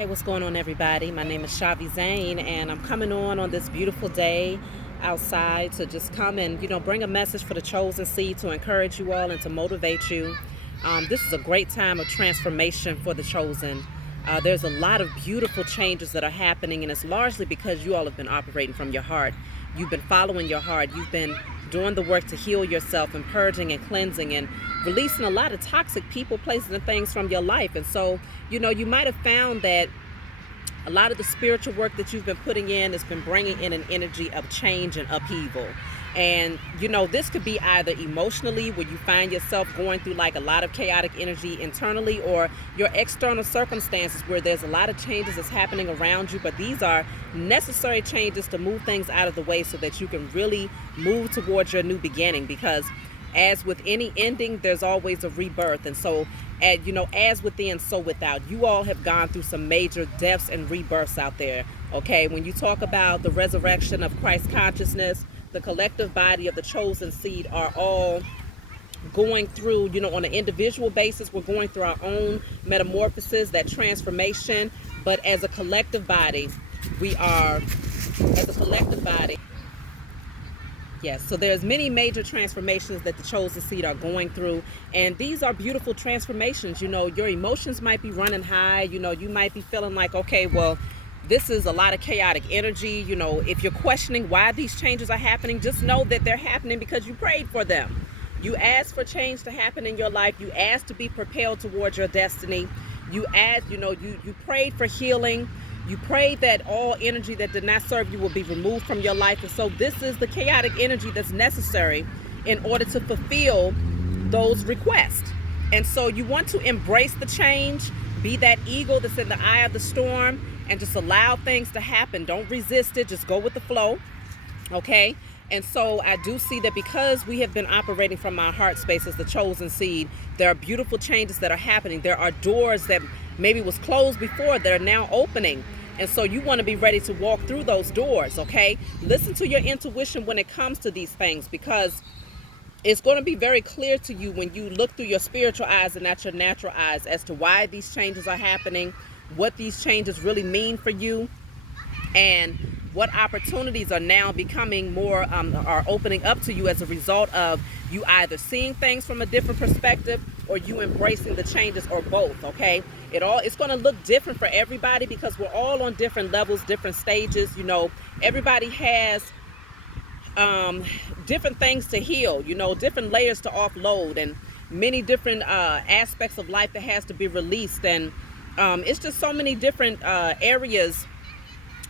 Hey, what's going on, everybody? My name is Shavi Zane, and I'm coming on this beautiful day outside to just come and, bring a message for the chosen seed to encourage you all and to motivate you. This is a great time of transformation for the chosen. There's a lot of beautiful changes that are happening, and it's largely because you all have been operating from your heart. You've been following your heart. You've been doing the work to heal yourself and purging and cleansing and releasing a lot of toxic people, places, and things from your life. And so, you might have found that a lot of the spiritual work that you've been putting in has been bringing in an energy of change and upheaval. And, this could be either emotionally, where you find yourself going through like a lot of chaotic energy internally, or your external circumstances where there's a lot of changes that's happening around you. But these are necessary changes to move things out of the way so that you can really move towards your new beginning. Because as with any ending, there's always a rebirth. And so, as within, so without. You all have gone through some major deaths and rebirths out there. Okay, when you talk about the resurrection of Christ consciousness, the collective body of the chosen seed are all going through, on an individual basis, we're going through our own metamorphosis, that transformation. But as a collective body, as a collective body, yes, so there's many major transformations that the chosen seed are going through, and these are beautiful transformations. Your emotions might be running high. You might be feeling like, okay, well, this is a lot of chaotic energy. If you're questioning why these changes are happening, just know that they're happening because you prayed for them. You asked for change to happen in your life. You asked to be propelled towards your destiny. You asked, you prayed for healing. You prayed that all energy that did not serve you will be removed from your life. And so this is the chaotic energy that's necessary in order to fulfill those requests. And so you want to embrace the change, be that eagle that's in the eye of the storm, and just allow things to happen. Don't resist it. Just go with the flow. Okay? And so I do see that because we have been operating from our heart space as the chosen seed, there are beautiful changes that are happening. There are doors that maybe was closed before that are now opening. And so you want to be ready to walk through those doors, okay? Listen to your intuition when it comes to these things, because it's going to be very clear to you when you look through your spiritual eyes and not your natural eyes as to why these changes are happening, what these changes really mean for you, and what opportunities are now becoming more, are opening up to you as a result of you either seeing things from a different perspective or you embracing the changes, or both, okay? It's going to look different for everybody because we're all on different levels, different stages. Everybody has different things to heal, different layers to offload, and many different aspects of life that has to be released. And it's just so many different areas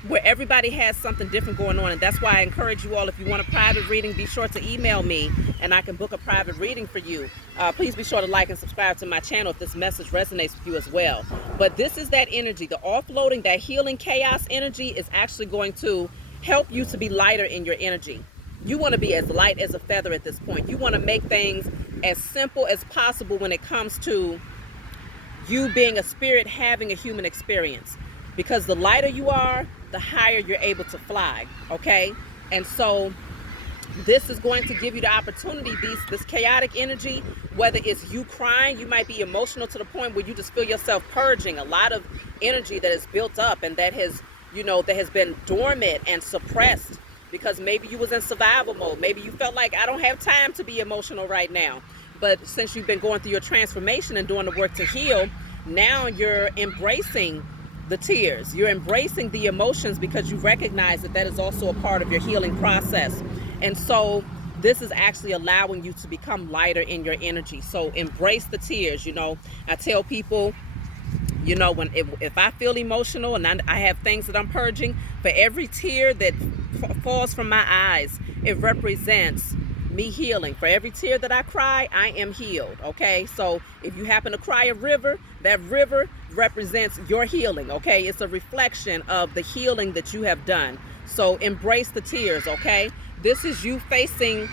where everybody has something different going on. And that's why I encourage you all, if you want a private reading, be sure to email me and I can book a private reading for you. Please be sure to like and subscribe to my channel if this message resonates with you as well. But this is that energy, the offloading, that healing chaos energy is actually going to help you to be lighter in your energy. You want to be as light as a feather at this point. You want to make things as simple as possible when it comes to you being a spirit having a human experience. Because the lighter you are, the higher you're able to fly, okay? And so this is going to give you the opportunity, this chaotic energy, whether it's you crying, you might be emotional to the point where you just feel yourself purging a lot of energy that is built up and that has, that has been dormant and suppressed because maybe you was in survival mode. Maybe you felt like, I don't have time to be emotional right now. But since you've been going through your transformation and doing the work to heal, now you're embracing the tears. You're embracing the emotions because you recognize that is also a part of your healing process. And so this is actually allowing you to become lighter in your energy. So embrace the tears. I tell people, if I feel emotional and I have things that I'm purging, for every tear that falls from my eyes, it represents me healing. For every tear that I cry, I am healed, okay? So if you happen to cry a river, that river represents your healing, okay? It's a reflection of the healing that you have done. So embrace the tears, okay? This is you facing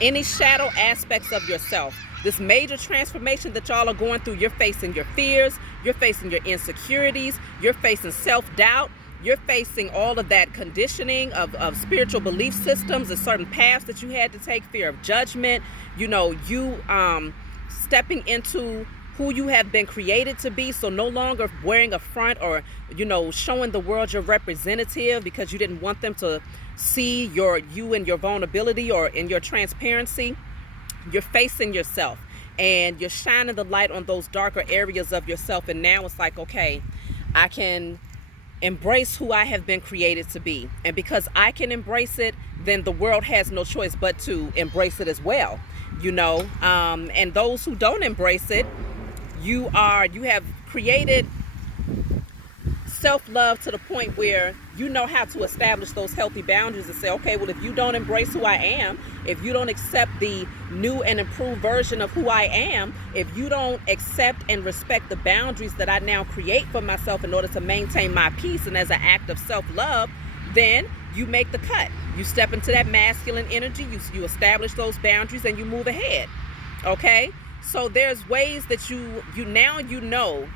any shadow aspects of yourself. This major transformation that y'all are going through, you're facing your fears, you're facing your insecurities, you're facing self-doubt, you're facing all of that conditioning of spiritual belief systems and certain paths that you had to take, fear of judgment, you stepping into who you have been created to be. So no longer wearing a front or, showing the world your representative because you didn't want them to see you and your vulnerability or in your transparency. You're facing yourself and you're shining the light on those darker areas of yourself. And now it's like, okay, I can embrace who I have been created to be. And because I can embrace it, then the world has no choice but to embrace it as well. And those who don't embrace it, you have created self-love to the point where you know how to establish those healthy boundaries and say, okay, well, if you don't embrace who I am, if you don't accept the new and improved version of who I am, if you don't accept and respect the boundaries that I now create for myself in order to maintain my peace and as an act of self-love, then you make the cut. You step into that masculine energy, you establish those boundaries, and you move ahead. Okay? So there's ways that you know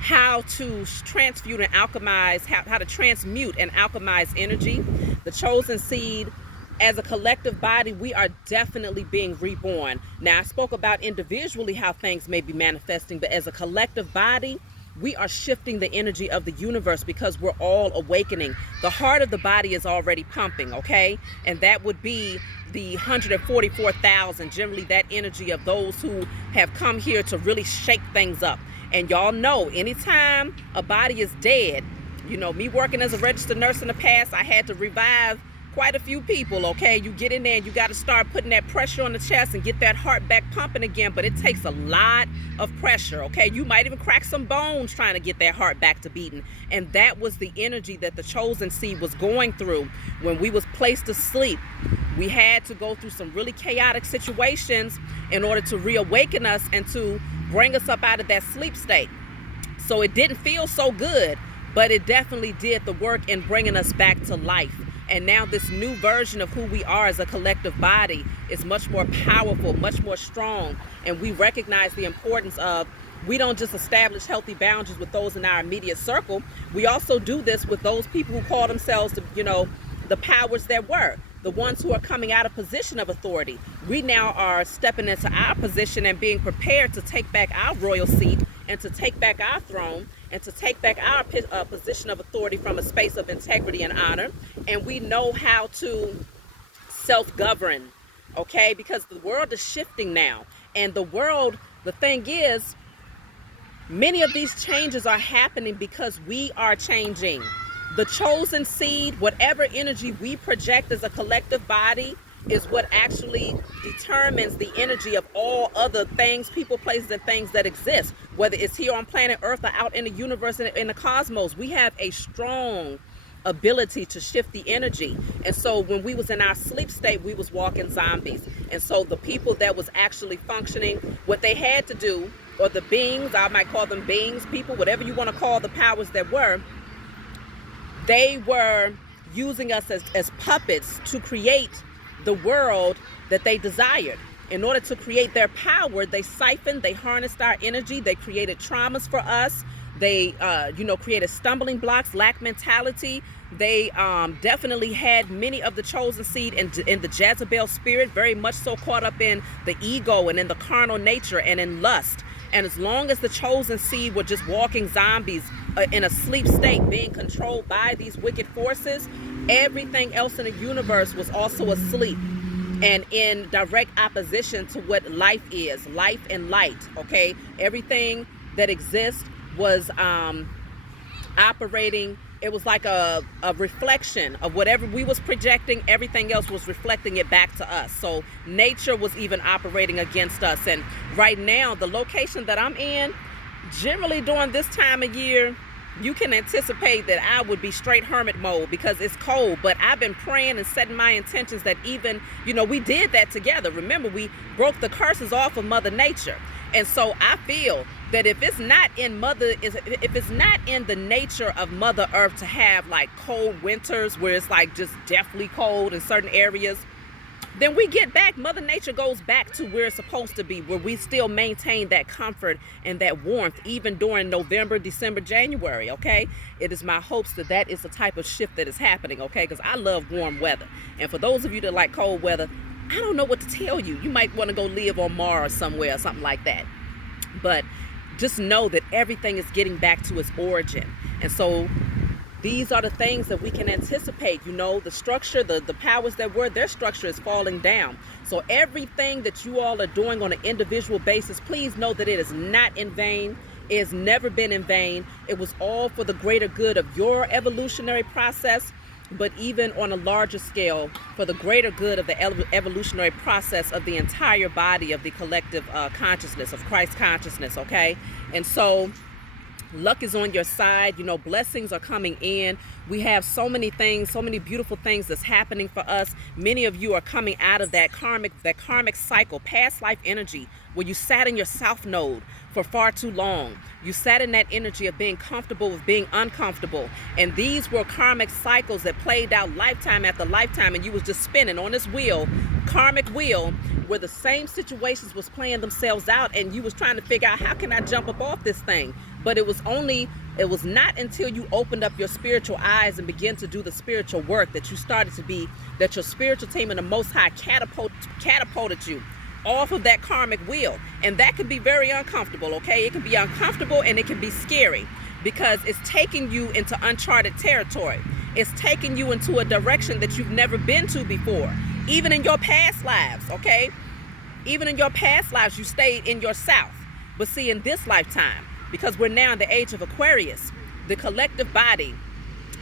how to transmute and alchemize, how to transmute and alchemize energy. The chosen seed, as a collective body, we are definitely being reborn. Now, I spoke about individually how things may be manifesting, but as a collective body, we are shifting the energy of the universe because we're all awakening. The heart of the body is already pumping, okay? And that would be the 144,000, generally that energy of those who have come here to really shake things up. And y'all know, anytime a body is dead, me working as a registered nurse in the past, I had to revive quite a few people, okay? You get in there and you got to start putting that pressure on the chest and get that heart back pumping again, but it takes a lot of pressure, okay? You might even crack some bones trying to get that heart back to beating. And that was the energy that the chosen seed was going through when we was placed to sleep. We had to go through some really chaotic situations in order to reawaken us and to bring us up out of that sleep state. So it didn't feel so good, but it definitely did the work in bringing us back to life. And now this new version of who we are as a collective body is much more powerful, much more strong. And we recognize the importance of, we don't just establish healthy boundaries with those in our immediate circle. We also do this with those people who call themselves, the powers that were, the ones who are coming out of position of authority. We now are stepping into our position and being prepared to take back our royal seat and to take back our throne and to take back our position of authority from a space of integrity and honor. And we know how to self-govern, okay? Because the world is shifting now. And the thing is, many of these changes are happening because we are changing. The chosen seed, whatever energy we project as a collective body, is what actually determines the energy of all other things, people, places, and things that exist, whether it's here on planet Earth or out in the universe and in the cosmos. We have a strong ability to shift the energy. And so when we was in our sleep state, we was walking zombies. And so the people that was actually functioning, what they had to do, or the beings, I might call them beings, people, whatever you want to call the powers that were, they were using us as puppets to create the world that they desired. In order to create their power, they siphoned, they harnessed our energy, they created traumas for us, they created stumbling blocks, lack mentality. They definitely had many of the chosen seed in the Jezebel spirit, very much so caught up in the ego and in the carnal nature and in lust. And as long as the chosen seed were just walking zombies in a sleep state, being controlled by these wicked forces, everything else in the universe was also asleep and in direct opposition to what life is, life and light, okay? Everything that exists was operating. It was like a reflection of whatever we was projecting. Everything else was reflecting it back to us. So nature was even operating against us. And right now, the location that I'm in, generally during this time of year, you can anticipate that I would be straight hermit mode because it's cold. But I've been praying and setting my intentions that even, we did that together. Remember, we broke the curses off of Mother Nature. And so I feel that if it's not in the nature of Mother Earth to have like cold winters where it's like just deathly cold in certain areas, then we get back, Mother Nature goes back to where it's supposed to be, where we still maintain that comfort and that warmth even during November, December, January, okay? It is my hopes that that is the type of shift that is happening, okay? Because I love warm weather. And for those of you that like cold weather, I don't know what to tell you. You might want to go live on Mars somewhere or something like that. But just know that everything is getting back to its origin. And so these are the things that we can anticipate. You know, the structure, the powers that were, their structure is falling down. So everything that you all are doing on an individual basis, please know that it is not in vain. It has never been in vain. It was all for the greater good of your evolutionary process, but even on a larger scale, for the greater good of the evolutionary process of the entire body of the collective consciousness, of Christ consciousness, okay? And so luck is on your side. You know, blessings are coming in. We have so many things, so many beautiful things that's happening for us. Many of you are coming out of that karmic cycle, past life energy, where you sat in your south node for far too long. You sat in that energy of being comfortable with being uncomfortable. And these were karmic cycles that played out lifetime after lifetime, and you was just spinning on this wheel, karmic wheel, where the same situations was playing themselves out, and you was trying to figure out, how can I jump up off this thing? But it was not until you opened up your spiritual eyes and began to do the spiritual work that you started to be, that your spiritual team and the Most High catapulted you off of that karmic wheel. And that can be very uncomfortable, okay? It can be uncomfortable and it can be scary, because it's taking you into uncharted territory. It's taking you into a direction that you've never been to before, even in your past lives, okay? Even in your past lives, you stayed in your south. But see, in this lifetime, because we're now in the age of Aquarius, the collective body,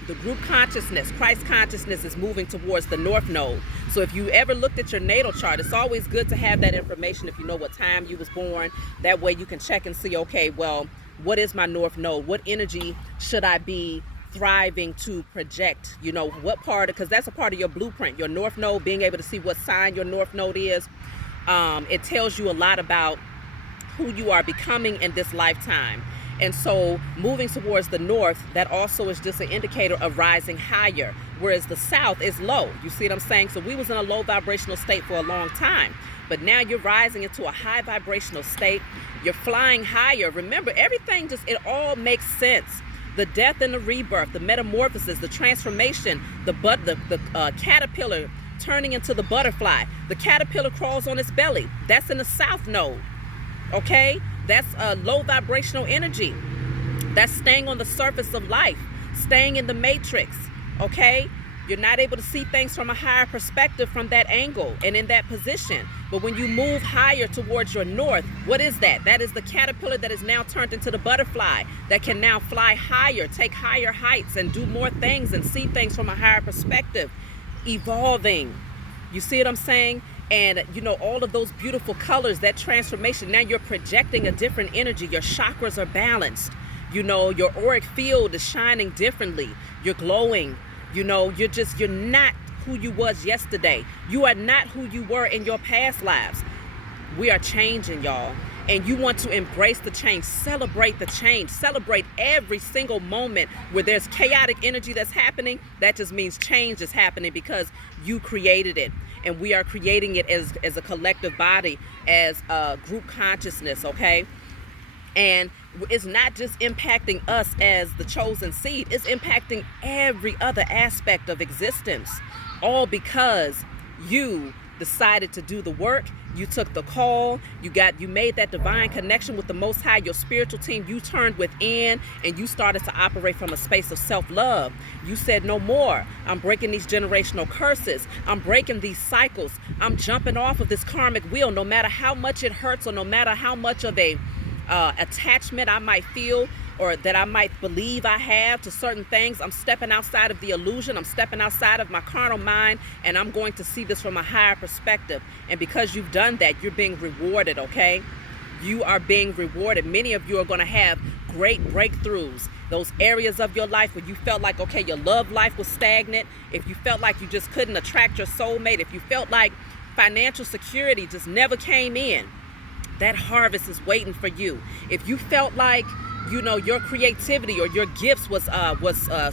the group consciousness, Christ consciousness, is moving towards the north node. So if you ever looked at your natal chart, it's always good to have that information if you know what time you was born. That way you can check and see, okay, well, what is my north node? What energy should I be thriving to project? You know, what part, because that's a part of your blueprint, your north node, being able to see what sign your north node is. It tells you a lot about who you are becoming in this lifetime. And so moving towards the north, that also is just an indicator of rising higher, whereas the south is low. You see what I'm saying? So we was in a low vibrational state for a long time, but now you're rising into a high vibrational state. You're flying higher. Remember, everything it all makes sense. The death and the rebirth, the metamorphosis, the transformation, the caterpillar turning into the butterfly. The caterpillar crawls on its belly. That's in the south node. Okay, that's a low vibrational energy. That's staying on the surface of life, staying in the matrix. Okay, you're not able to see things from a higher perspective from that angle and in that position. But when you move higher towards your north, what is that? That is the caterpillar that is now turned into the butterfly, that can now fly higher, take higher heights, and do more things and see things from a higher perspective, evolving. You see what I'm saying? And you know, all of those beautiful colors, that transformation, now you're projecting a different energy. Your chakras are balanced. You know, your auric field is shining differently. You're glowing. You know, you're not who you was yesterday. You are not who you were in your past lives. We are changing, y'all. And you want to embrace the change, celebrate the change, celebrate every single moment where there's chaotic energy that's happening. That just means change is happening because you created it. And we are creating it as a collective body, as a group consciousness, okay? And it's not just impacting us as the chosen seed, it's impacting every other aspect of existence, all because you decided to do the work. You took the call, you made that divine connection with the Most High, your spiritual team. You turned within and you started to operate from a space of self-love. You said, no more. I'm breaking these generational curses. I'm breaking these cycles. I'm jumping off of this karmic wheel, no matter how much it hurts or no matter how much of a attachment I might feel or that I might believe I have to certain things. I'm stepping outside of the illusion. I'm stepping outside of my carnal mind, and I'm going to see this from a higher perspective. And because you've done that, you're being rewarded, okay? You are being rewarded. Many of you are going to have great breakthroughs. Those areas of your life where you felt like, okay, your love life was stagnant, if you felt like you just couldn't attract your soulmate, if you felt like financial security just never came in, that harvest is waiting for you. If you felt like, you know, your creativity or your gifts was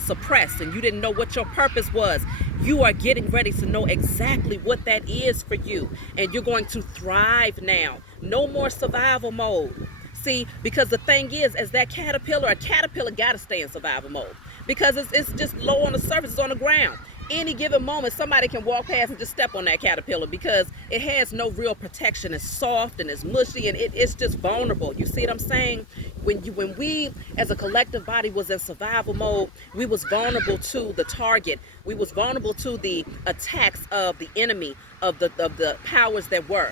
suppressed and you didn't know what your purpose was, you are getting ready to know exactly what that is for you. And you're going to thrive now. No more survival mode. See, because the thing is, as that caterpillar, a caterpillar got to stay in survival mode because it's just low on the surface, it's on the ground. any given moment, somebody can walk past and just step on that caterpillar because it has no real protection. It's soft and it's mushy and it's just vulnerable. You see what I'm saying? When we as a collective body was in survival mode, we was vulnerable to the target. We was vulnerable to the attacks of the enemy, of the powers that were.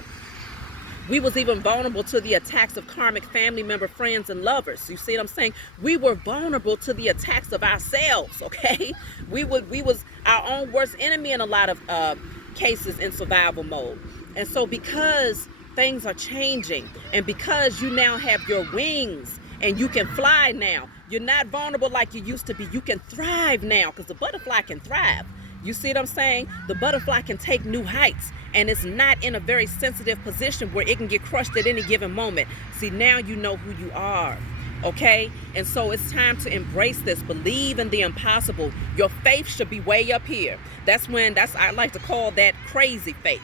We was even vulnerable to the attacks of karmic family member, friends, and lovers. You see what I'm saying? We were vulnerable to the attacks of ourselves, okay? We was our own worst enemy in a lot of cases in survival mode. And so because things are changing and because you now have your wings and you can fly now, you're not vulnerable like you used to be. You can thrive now because the butterfly can thrive. You see what I'm saying? The butterfly can take new heights, and it's not in a very sensitive position where it can get crushed at any given moment. See, now you know who you are, okay? And so it's time to embrace this. Believe in the impossible. Your faith should be way up here. I like to call that crazy faith.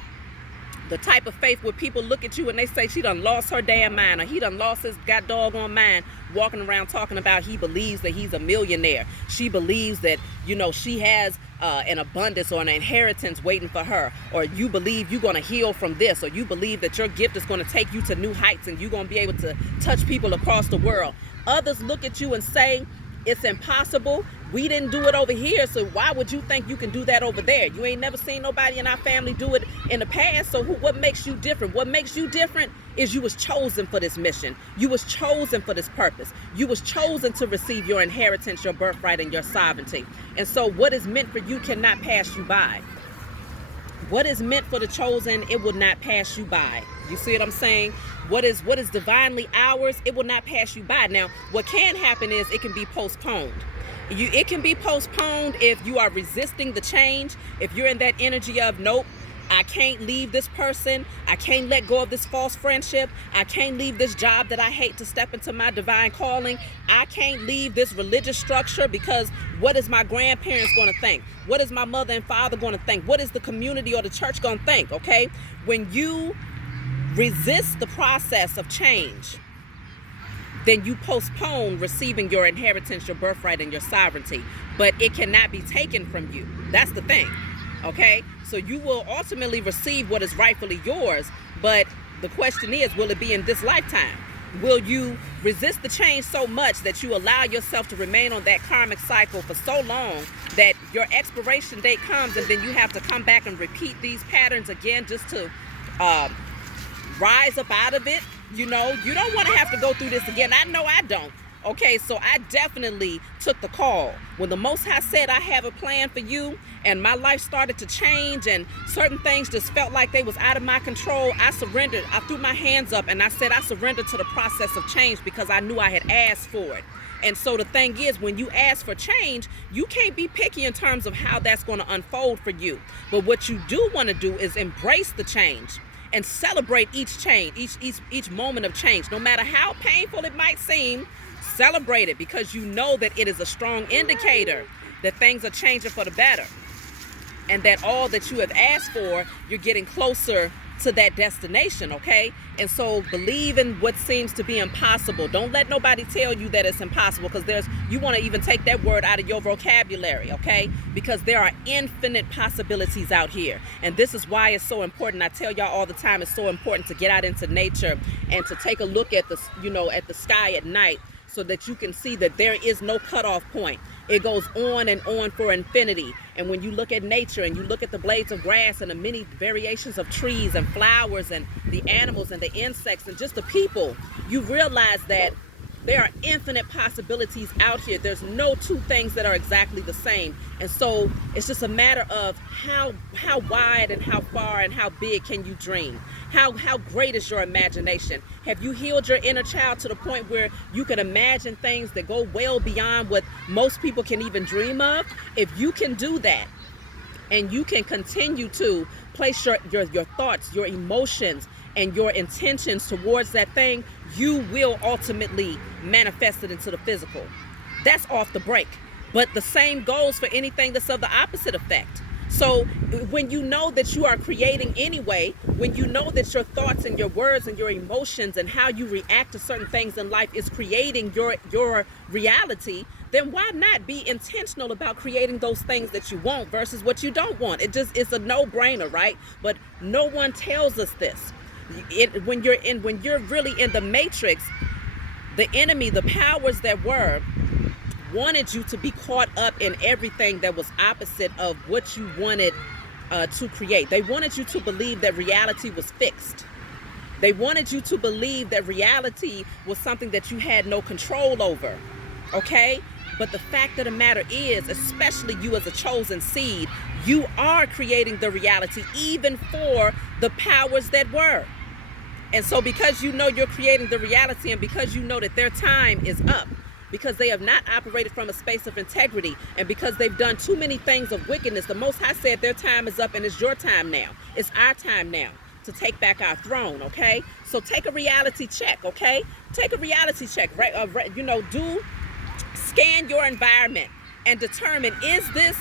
The type of faith where people look at you and they say she done lost her damn mind, or he done lost his god doggone mind, walking around talking about he believes that he's a millionaire. She believes that, you know, she has an abundance or an inheritance waiting for her, or you believe you're going to heal from this, or you believe that your gift is going to take you to new heights and you're going to be able to touch people across the world. Others look at you and say, it's impossible. We didn't do it over here, so why would you think you can do that over there? You ain't never seen nobody in our family do it in the past, so what makes you different? What makes you different is you was chosen for this mission. You was chosen for this purpose. You was chosen to receive your inheritance, your birthright, and your sovereignty. And so what is meant for you cannot pass you by. What is meant for the chosen, it will not pass you by. You see what I'm saying? What is divinely ours, it will not pass you by. Now, what can happen is it can be postponed. It can be postponed if you are resisting the change, if you're in that energy of, nope, I can't leave this person, I can't let go of this false friendship, I can't leave this job that I hate to step into my divine calling, I can't leave this religious structure because what is my grandparents going to think? What is my mother and father going to think? What is the community or the church going to think? Okay, when you resist the process of change, then you postpone receiving your inheritance, your birthright, and your sovereignty. But it cannot be taken from you. That's the thing, okay? So you will ultimately receive what is rightfully yours, but the question is, will it be in this lifetime? Will you resist the change so much that you allow yourself to remain on that karmic cycle for so long that your expiration date comes and then you have to come back and repeat these patterns again just to rise up out of it? You know, you don't want to have to go through this again. I know I don't. Okay, so I definitely took the call. When the Most High said, I have a plan for you, and my life started to change and certain things just felt like they was out of my control, I surrendered. I threw my hands up and I said, I surrendered to the process of change because I knew I had asked for it. And so the thing is, when you ask for change, you can't be picky in terms of how that's going to unfold for you. But what you do want to do is embrace the change and celebrate each change, each moment of change. No matter how painful it might seem, celebrate it because you know that it is a strong indicator that things are changing for the better and that all that you have asked for, you're getting closer to that destination, okay? And so believe in what seems to be impossible. Don't let nobody tell you that it's impossible, because you want to even take that word out of your vocabulary, okay? Because there are infinite possibilities out here. And this is why it's so important. I tell y'all all the time, it's so important to get out into nature and to take a look at the, at the sky at night, so that you can see that there is no cutoff point. It goes on and on for infinity. And when you look at nature and you look at the blades of grass and the many variations of trees and flowers and the animals and the insects and just the people, you realize that there are infinite possibilities out here. There's no two things that are exactly the same. And so it's just a matter of how wide and how far and how big can you dream? How great is your imagination? Have you healed your inner child to the point where you can imagine things that go well beyond what most people can even dream of? If you can do that, and you can continue to place your thoughts, your emotions, and your intentions towards that thing, you will ultimately manifest it into the physical. That's off the break. But the same goes for anything that's of the opposite effect. So when you know that you are creating anyway, when you know that your thoughts and your words and your emotions and how you react to certain things in life is creating your reality, then why not be intentional about creating those things that you want versus what you don't want? It's a no-brainer, right? But no one tells us this. When you're really in the matrix, the enemy, the powers that were, wanted you to be caught up in everything that was opposite of what you wanted to create. They wanted you to believe that reality was fixed. They wanted you to believe that reality was something that you had no control over, okay? But the fact of the matter is, especially you as a chosen seed, you are creating the reality even for the powers that were. And so because you know you're creating the reality, and because you know that their time is up, because they have not operated from a space of integrity, and because they've done too many things of wickedness, the Most High said their time is up, and it's your time now. It's our time now to take back our throne, okay? So take a reality check, okay? Take a reality check, right? Scan your environment and determine, is this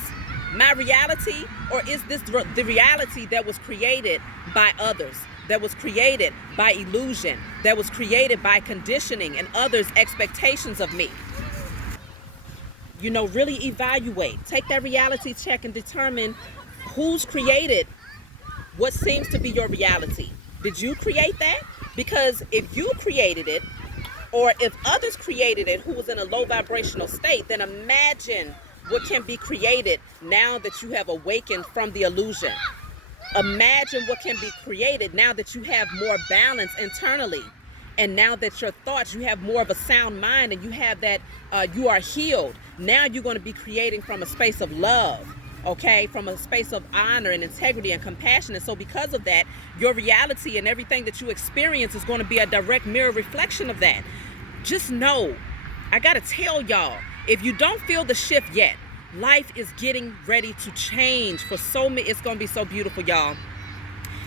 my reality, or is this the reality that was created by others, that was created by illusion, that was created by conditioning and others' expectations of me? Really evaluate. Take that reality check and determine who's created what seems to be your reality. Did you create that? Because if you created it, or if others created it who was in a low vibrational state, then imagine what can be created now that you have awakened from the illusion. Imagine what can be created now that you have more balance internally. And now that your thoughts, you have more of a sound mind, and you have that, you are healed. Now you're going to be creating from a space of love, okay? From a space of honor and integrity and compassion. And so because of that, your reality and everything that you experience is going to be a direct mirror reflection of that. Just know, I got to tell y'all, if you don't feel the shift yet, life is getting ready to change for so many. It's going to be so beautiful, y'all.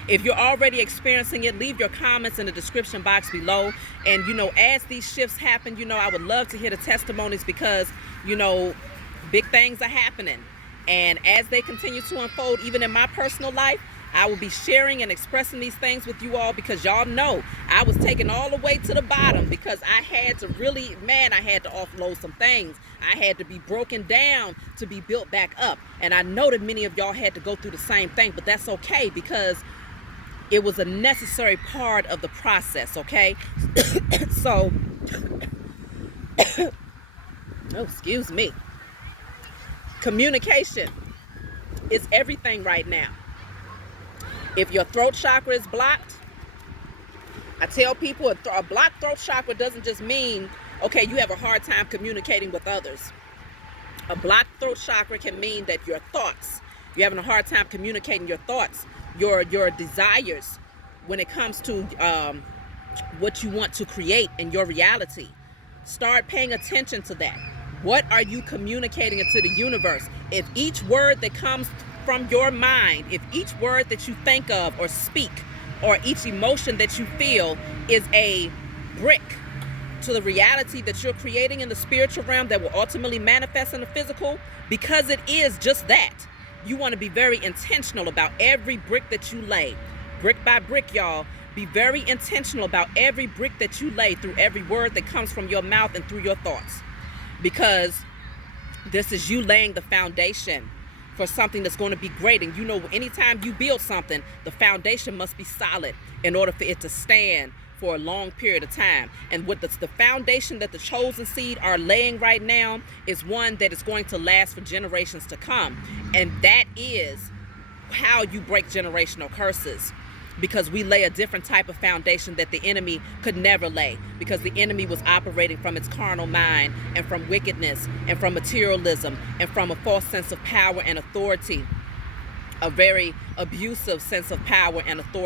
If you're already experiencing it, leave your comments in the description box below. And, as these shifts happen, I would love to hear the testimonies, because, big things are happening. And as they continue to unfold, even in my personal life, I will be sharing and expressing these things with you all, because y'all know I was taken all the way to the bottom, because I had to really, I had to offload some things. I had to be broken down to be built back up. And I know that many of y'all had to go through the same thing, but that's okay, because it was a necessary part of the process, okay? So, oh, excuse me. Communication is everything right now. If your throat chakra is blocked, I tell people a blocked throat chakra doesn't just mean, okay, you have a hard time communicating with others. A blocked throat chakra can mean that your thoughts, you're having a hard time communicating your thoughts, your desires when it comes to what you want to create in your reality. Start paying attention to that. What are you communicating into the universe? If each word that comes from your mind, if each word that you think of or speak, or each emotion that you feel is a brick to the reality that you're creating in the spiritual realm that will ultimately manifest in the physical, because it is just that, you want to be very intentional about every brick that you lay. Brick by brick, y'all. Be very intentional about every brick that you lay through every word that comes from your mouth and through your thoughts. Because this is you laying the foundation for something that's going to be great. And anytime you build something, the foundation must be solid in order for it to stand for a long period of time. And what the foundation that the chosen seed are laying right now is one that is going to last for generations to come. And that is how you break generational curses. Because we lay a different type of foundation that the enemy could never lay, because the enemy was operating from its carnal mind and from wickedness and from materialism and from a false sense of power and authority, a very abusive sense of power and authority.